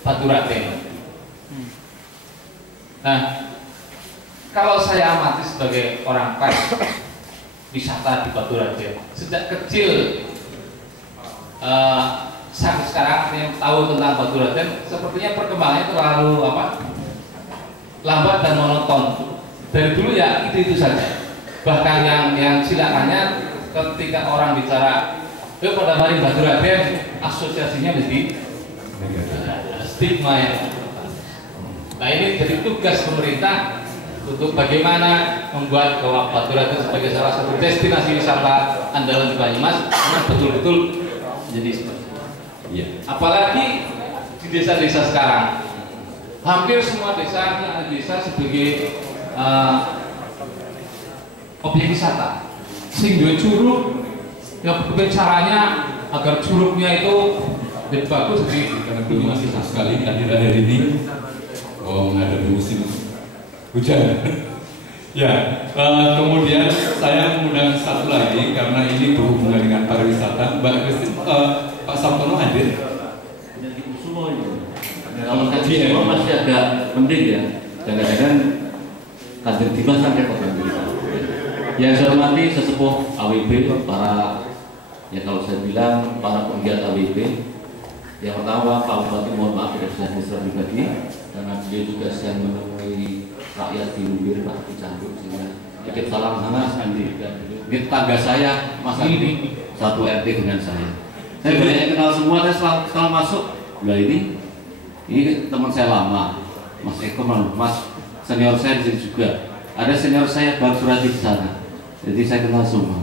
Baturadèn. Nah, kalau saya amati sebagai orang pers wisata di Baturadèn, sejak kecil sampai sekarang yang tahu tentang Baturadèn, sepertinya perkembangannya terlalu lambat dan monoton. Dari dulu ya itu saja. Bahkan yang silakannya ketika orang bicara pada mari Baturadèn, asosiasinya menjadi stigma ya. Nah ini jadi tugas pemerintah untuk bagaimana membuat bahwa Baturadèn sebagai salah satu destinasi wisata andalan di Banyumas betul-betul menjadi seperti itu. Ya. Apalagi di desa-desa sekarang, hampir semua desa sebagai objek wisata. Sehingga curug, ya bagaimana caranya agar curugnya itu lebih bagus. Karena belum masih sekali kehadiran hari ini. Menghadapi musim hujan. Ya, kemudian saya mengundang satu lagi karena ini berhubungan dengan pariwisata. Mbak Christine, Pak Sabtono hadir. Kalau kaji semua masih agak penting ya. Jangan-jangan kader Dimas sampai kota kita. Yang saya hormati sesepuh AWB, para ya kalau saya bilang para penggiat AWB. Yang pertama Pak Bupati, mohon maaf tidak bisa secara pribadi karena dia juga sedang menemui rakyat di Lumbir, Pak Cicandu, sehingga titip salam hangat Andi. Ini tetangga saya Mas Andi, satu RT dengan saya. Saya banyak kenal semua, saya setelah masuk, nah ini teman saya lama, Mas Eko, Mas senior saya di sini juga. Ada senior saya Bang Suradi di sana, jadi saya kenal semua.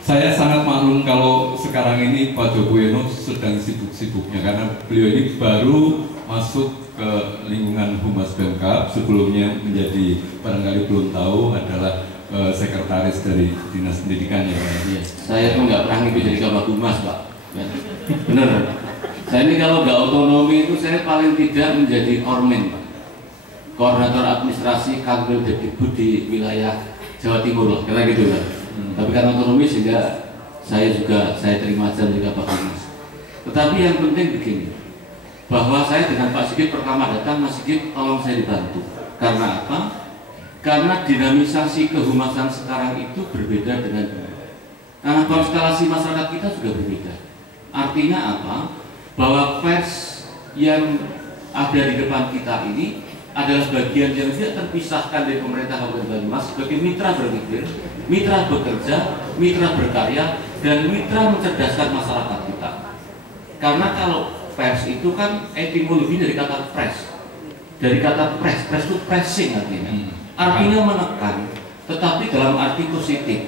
Saya sangat maklum kalau sekarang ini Pak Joko Eno sedang sibuk-sibuknya karena beliau ini baru masuk ke lingkungan Humas Pemkab, sebelumnya menjadi barangkali belum tahu adalah sekretaris dari Dinas Pendidikan ya. Iya. Saya tuh nggak pernah ngikut jadi Kabak Humas Pak. Bener. Saya ini kalau nggak otonomi itu saya paling tidak menjadi ormen Pak. Koordinator administrasi Kanwil Depdikbud di wilayah Jawa Timur lah, kira gitu lah. Tapi karena otonomi sehingga saya terima aja juga Pak Humas. Tetapi yang penting begini, bahwa saya dengan Pak Sigit pertama datang, Mas Sigit tolong saya dibantu. Karena apa? Karena dinamisasi kehumasan sekarang itu berbeda dengan dulu. Karena konstelasi masyarakat kita juga berbeda. Artinya apa? Bahwa pers yang ada di depan kita ini adalah bagian yang tidak terpisahkan dari pemerintah Kabupaten Banyumas sebagai mitra berpikir, mitra bekerja, mitra berkarya, dan mitra mencerdaskan masyarakat kita. Karena kalau pers itu kan etimologi dari kata press, press itu pressing artinya menekan, tetapi dalam arti positif.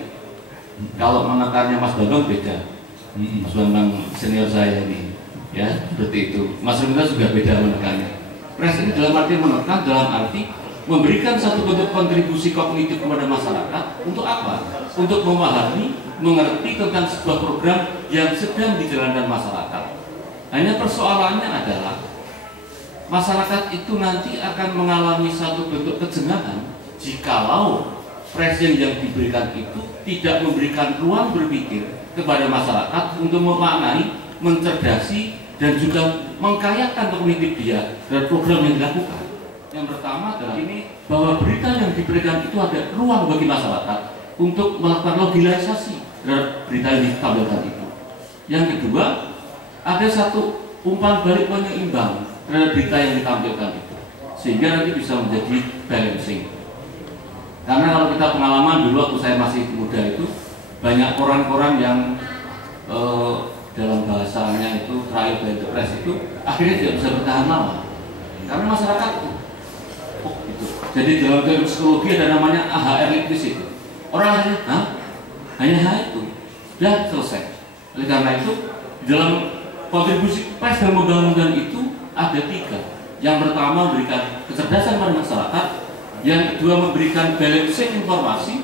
Kalau menekannya Mas Bambang beda, Mas Bambang senior saya ini, ya seperti itu. Mas Rumita juga beda menekannya. Press ini dalam arti menekan, dalam arti memberikan satu bentuk kontribusi kognitif kepada masyarakat. Untuk apa? Untuk memahami, mengerti tentang sebuah program yang sedang dijalankan masyarakat. Hanya persoalannya adalah masyarakat itu nanti akan mengalami satu bentuk kejengahan jikalau press yang diberikan itu tidak memberikan ruang berpikir kepada masyarakat untuk memaknai, mencerdasi, dan juga mengkayakan kognitif dia dan program yang dilakukan. Yang pertama adalah ini, bahwa berita yang diberikan itu ada ruang bagi masyarakat untuk melakukan logilisasi terhadap berita yang ditampilkan itu. Yang kedua, ada satu umpan balik penyeimbang terhadap berita yang ditampilkan itu, sehingga nanti bisa menjadi balancing. Karena kalau kita pengalaman dulu waktu saya masih muda itu, banyak koran-koran yang dalam bahasanya itu trial by the press itu akhirnya tidak bisa bertahan lama karena masyarakat gitu. Jadi dalam teori psikologi ada namanya AHR implicit. Orang hanya itu sudah selesai. Oleh karena itu dalam kontribusi pers dalam undang-undang itu ada 3. Yang pertama memberikan kecerdasan pada masyarakat, yang kedua memberikan balancing informasi,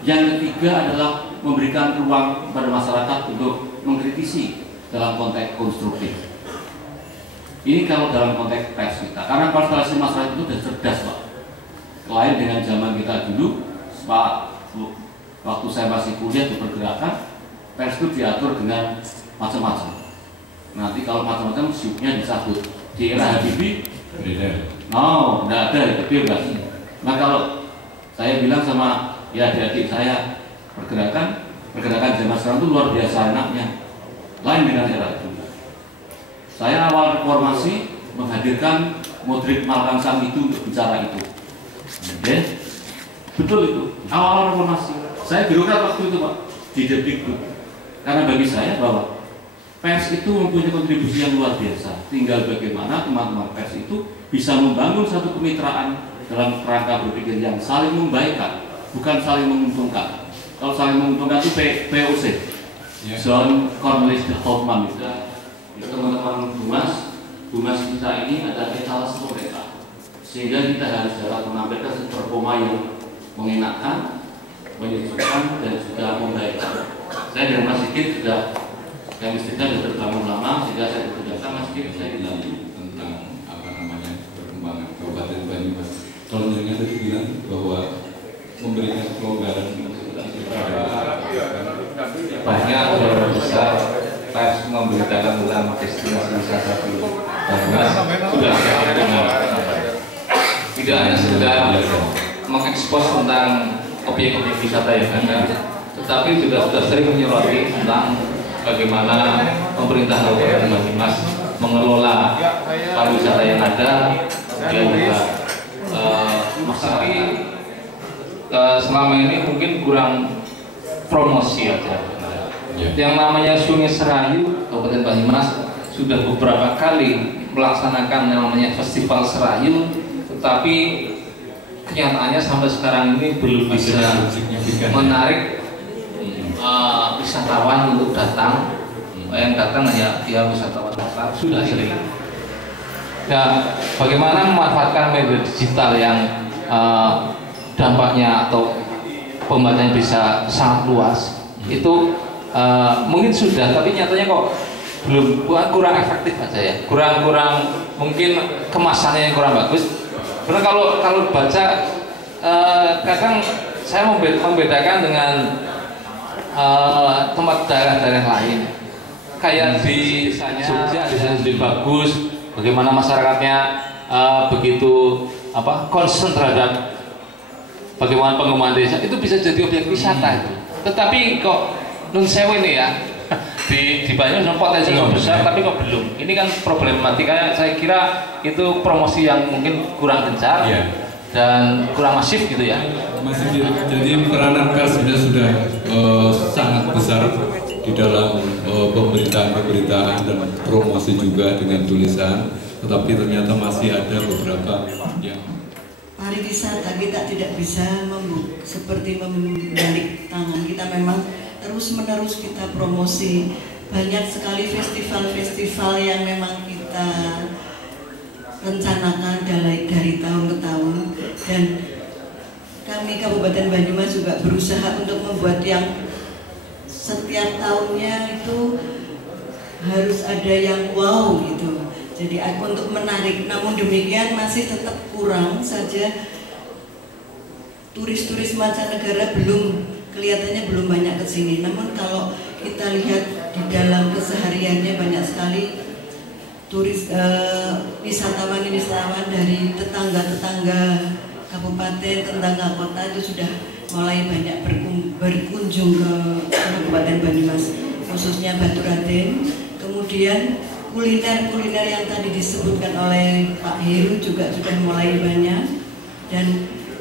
yang ketiga adalah memberikan ruang kepada masyarakat untuk mengkritisi dalam konteks konstruktif. Ini kalau dalam konteks pers kita, karena konstelasi masyarakat itu sudah cerdas Pak. Lain dengan zaman kita dulu, Pak, waktu saya masih kuliah di pergerakan, pers itu diatur dengan macam-macam. Nanti kalau macam-macam siupnya dicabut. di era Habibie? Beda. Oh, tidak ada, itu bebas. Nah kalau saya bilang sama ya adik-adik saya, pergerakan zaman sekarang itu luar biasa enaknya, lain dengan era dulu. Saya awal reformasi menghadirkan Modric Malkansam itu untuk bicara itu. Oke? Betul itu, awal reformasi. Saya birokrat waktu itu Pak, di Depdikbud. Karena bagi saya bahwa pers itu mempunyai kontribusi yang luar biasa. Tinggal bagaimana teman-teman pers itu bisa membangun satu kemitraan dalam kerangka berpikir yang saling membaikkan, bukan saling menguntungkan. Kalau saling menguntungkan itu POC, John Cornelius de Hoffman itu teman-teman Humas kita ini ada etalase pemerintah, sehingga kita harus dapat menampilkan performa yang mengenakan, menyejukkan dan juga membaikkan. Saya dengan Mas Sigit sudah chemistry-nya sudah terbangun lama, sehingga saya ditugaskan Mas Sigit saya bilang tentang apa namanya perkembangan Kabupaten Banyumas. Kalau yang tadi bilang bahwa memberikan kelonggaran banyak orang besar pers memberitakan tentang destinasi wisata di Banyumas sudah tidak hanya sekedar mengekspos tentang objek-objek wisata yang ada, tetapi juga sudah sering menyoroti tentang bagaimana pemerintah Kabupaten Banyumas mengelola pariwisata yang ada, dan juga selama ini mungkin kurang promosi aja. Yang namanya Sungai Serayu, Kabupaten Banyumas sudah beberapa kali melaksanakan yang namanya Festival Serayu, tetapi kenyataannya sampai sekarang ini belum bisa menarik wisatawan untuk datang. Yang datang hanya dia wisatawan lokal, sudah sering. Nah, bagaimana memanfaatkan media digital yang dampaknya atau pembacanya bisa sangat luas, itu mungkin sudah, tapi nyatanya kok belum, kurang efektif aja ya, kurang mungkin kemasannya yang kurang bagus. Karena kalau baca kadang saya membedakan dengan tempat daerah-daerah lain, kayak di Jogja lebih bagus, bagaimana masyarakatnya begitu concern terhadap bagaimana pengembangan desa itu bisa jadi objek wisata itu. Tetapi kok nun sewu ini ya di Banyumas potensi besar, tapi kok belum. Ini kan problematika, saya kira itu promosi yang mungkin kurang gencar dan kurang masif gitu ya. Masih, jadi peranan pers sudah sangat besar di dalam pemberitaan dan promosi juga dengan tulisan, tetapi ternyata masih ada beberapa yang pariwisata kita tidak bisa seperti membalik tangan. Kita memang terus-menerus kita promosi, banyak sekali festival-festival yang memang kita rencanakan dari tahun ke tahun, dan kami Kabupaten Banyumas juga berusaha untuk membuat yang setiap tahunnya itu harus ada yang wow gitu. Jadi untuk menarik, namun demikian masih tetap kurang saja. Turis-turis mancanegara kelihatannya belum banyak ke sini. Namun kalau kita lihat di dalam kesehariannya banyak sekali turis wisatawan dari tetangga-tetangga kabupaten, tetangga kota itu sudah mulai banyak berkunjung ke Kabupaten Banyumas, khususnya Baturaden. Kemudian kuliner yang tadi disebutkan oleh Pak Heru juga sudah mulai banyak, dan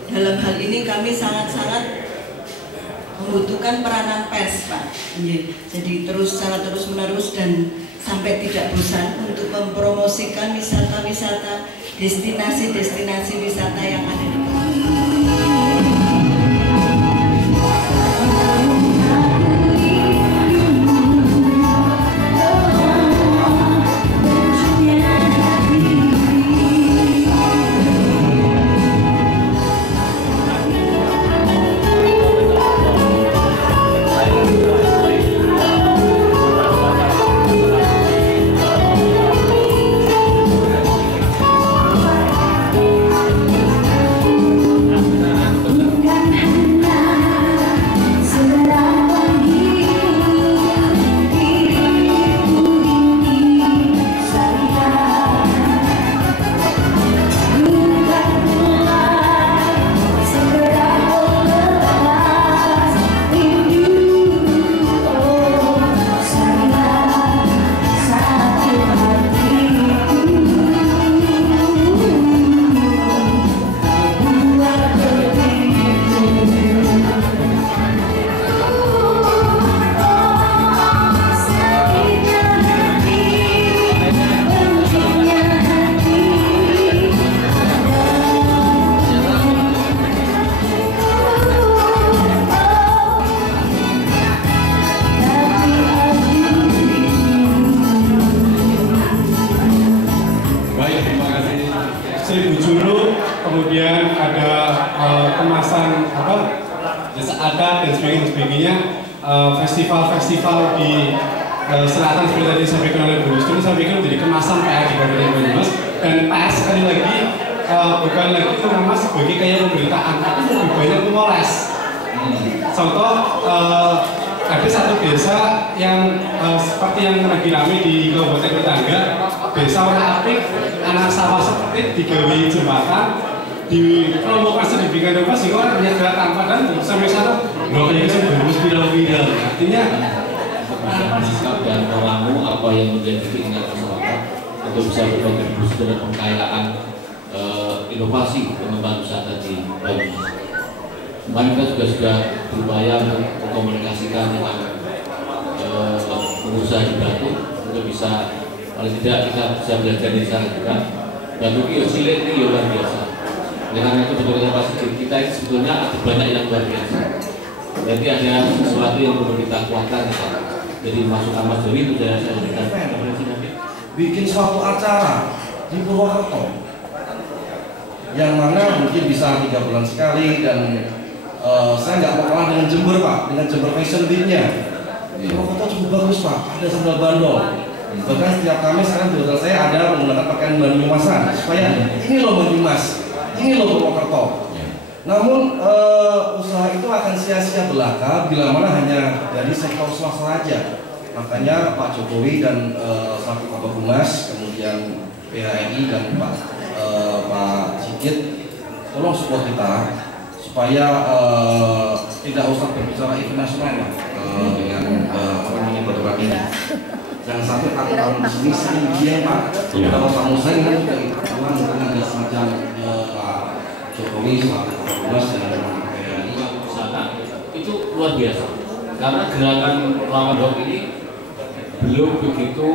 dalam hal ini kami sangat-sangat membutuhkan peranan pers, Pak. Jadi secara terus-menerus dan sampai tidak bosan untuk mempromosikan wisata-wisata, destinasi-destinasi wisata yang ada di ada dan sebagainya. Festival-festival di selatan seperti tadi disampaikan oleh Bu Yusri, saya pikir menjadi kemasan PR di Kabupaten Banyumas. Dan PR sekali lagi bukan lagi nama sebagai kayak pemberitaan, tapi lebih banyak memoles. Contoh, ada satu desa yang seperti yang lagi rame di Kabupaten Tetangga, desa warna apik, anak sawah seperti digawe jembatan, di provokasi dibikin apa sih orang banyak datang, padahal sampai sana nggak kayak sebelum viral-viral. Artinya menangkap dan meramu apa yang menjadi keinginan masyarakat untuk bisa berkontribusi dalam pengkayaan inovasi pengembangan wisata di Banyumas. Kemarin kita juga sudah berupaya untuk mengkomunikasikan dengan pengusaha di Batu untuk bisa paling tidak kita bisa belajar dari sana juga. Batu ini cilik ini luar biasa. Dengan itu betul-betul kapasitas kita ini sebetulnya ada banyak yang luar biasa. Berarti ada sesuatu yang perlu kita kuatkan. Jadi masukan Mas Dewi itu saya berikan. Bikin suatu acara di Purwokerto yang mana mungkin bisa 3 bulan sekali dan saya nggak mau kalah dengan Jember Pak, dengan Jember Fashion Week-nya. Purwokerto cukup bagus Pak, ada sandal bandol. Bahkan setiap kami sekarang di hotel saya ada menggunakan pakaian Banyumasan supaya ini loh Banyumas, ini loh Purwokerto. Namun usaha itu akan sia-sia belaka bila mana hanya dari sektor swasta saja. Makanya Pak Jokowi dan selaku Kabag Humas, kemudian PHRI dan Pak Sigit, tolong support kita supaya tidak usah berbicara internasional dengan produk ini. Jangan sampai tahun ini sering dia Pak. Kalau tamu saya kan juga itu mungkin ada semacam Pak Jokowi selaku Kabag Humas dan PHRI itu luar biasa. Karena gerakan lawan hoax ini belum begitu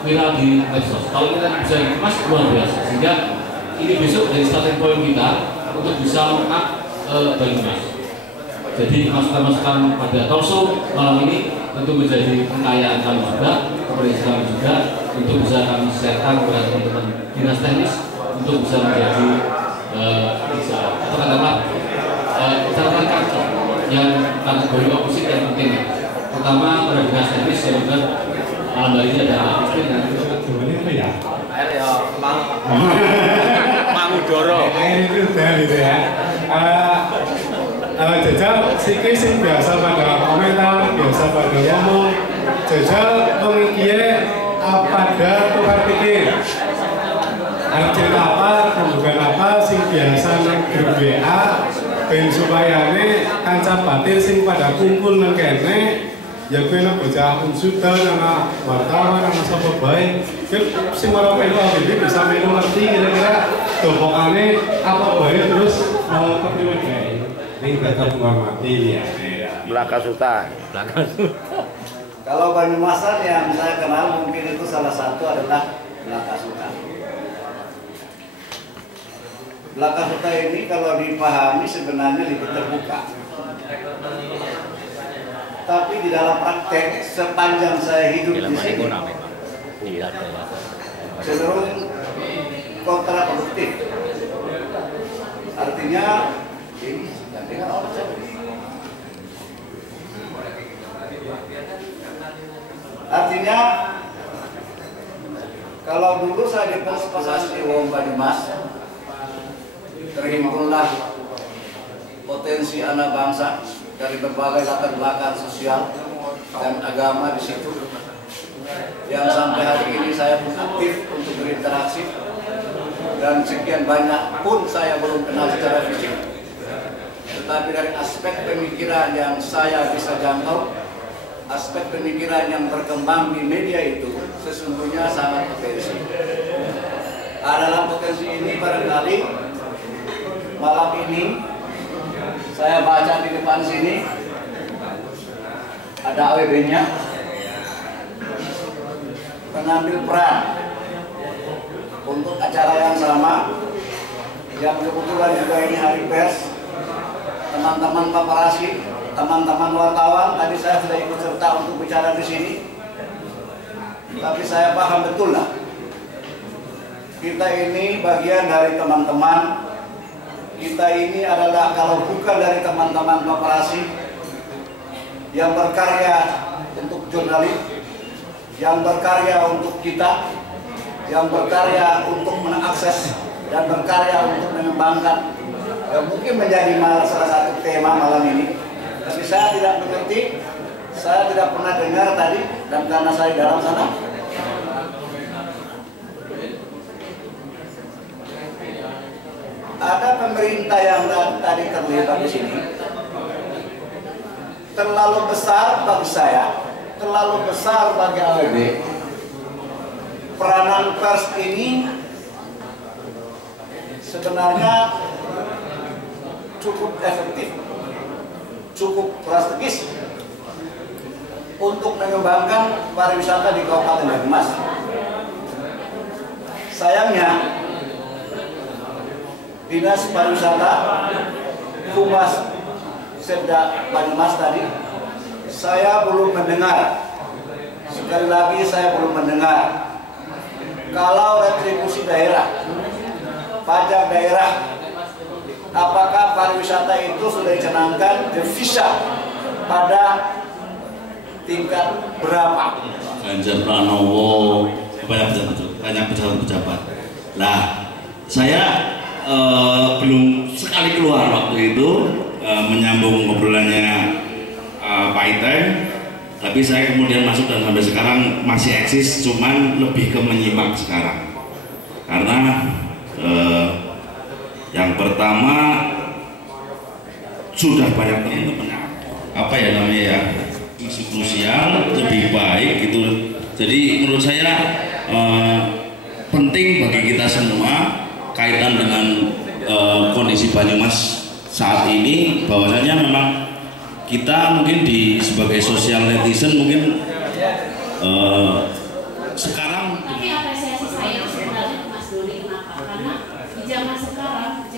viral di medsos. Kalau kita bisa dikemas luar biasa, sehingga ini besok dari starting point kita untuk bisa mengangkat Banyumas. Jadi masukan-masukan pada talkshow malam ini tentu menjadi kekayaan kami juga, kepada kami juga, untuk bisa kami sharekan kepada teman-teman dinas teknis untuk bisa menjadi bisa atau katakanlah catatan kaki yang kategori opposite yang penting, terutama pada dinas teknis yang benar malam hari ini ada Agustin dan jawabannya apa ya? Air ya Mangudoro. Itu udah gitu ya. Jajal sikis sing biasa pada komentar, biasa pada ngomong. Jajal pengikiye pada tukar pikir. Arep cerita apa, pembukaan apa, sing biasa nang grup WA, ben supayane kanca batin sing pada kumpul nang kene. Ya gue nak baca konsultan, nama wartawan, nama siapa baik. Kan si orang melu ini bisa melu ngerti kira-kira dompokannya apa baik terus kepribadian kayak ini tetap menghormati ya. Belaka Suta. Kalau Banyumasan yang saya kenal mungkin itu salah satu adalah Belaka Suta. Belaka Suta ini kalau dipahami sebenarnya lebih terbuka. Tapi di dalam praktek sepanjang saya hidup di sini cenderung kontraproduktif. Artinya ini dengan orang saya. Artinya kalau dulu saya di pos di Wong Banyumas, terhimpunlah potensi anak bangsa dari berbagai latar belakang sosial dan agama di situ, yang sampai hari ini saya pun aktif untuk berinteraksi, dan sekian banyak pun saya belum kenal secara fisik, tetapi dari aspek pemikiran yang saya bisa jangkau, aspek pemikiran yang berkembang di media itu sesungguhnya sangat potensi. Dalam potensi ini barangkali malam ini saya baca di depan sini ada AWB-nya mengambil peran untuk acara yang sama, yang kebetulan juga ini hari pers. Teman-teman paparazzi, teman-teman wartawan, tadi saya sudah ikut serta untuk bicara di sini, tapi saya paham betul lah, kita ini bagian dari teman-teman kita ini adalah kalau bukan dari teman-teman koperasi yang berkarya untuk jurnalis, yang berkarya untuk kita, yang berkarya untuk mengakses dan berkarya untuk mengembangkan, yang mungkin menjadi salah satu tema malam ini. Tapi saya tidak mengerti, saya tidak pernah dengar tadi, dan karena saya di dalam sana, ada pemerintah yang tadi terlibat di sini terlalu besar bagi saya, terlalu besar bagi AWB. Peranan pers ini sebenarnya cukup efektif, cukup strategis untuk mengembangkan pariwisata di Kabupaten Banyumas. Sayangnya Dinas Pariwisata, Humas Setda Banyumas tadi, saya belum mendengar, sekali lagi saya belum mendengar kalau retribusi daerah, pajak daerah, apakah pariwisata itu sudah dicanangkan devisa pada tingkat berapa? Ganjar Pranowo, banyak pejabat-pejabat. Lah, saya belum sekali keluar waktu itu menyambung obrolannya Pak Iten, tapi saya kemudian masuk dan sampai sekarang masih eksis, cuman lebih ke menyimak sekarang. Karena yang pertama sudah banyak teman-teman apa ya namanya ya, isu krusial lebih baik gitu. Jadi menurut saya penting bagi kita semua kaitan dengan kondisi Banyumas saat ini, bahwasanya memang kita mungkin sebagai sosial netizen mungkin sekarang. Tapi apresiasi saya sebenarnya Mas Doni, kenapa? Karena di zaman sekarang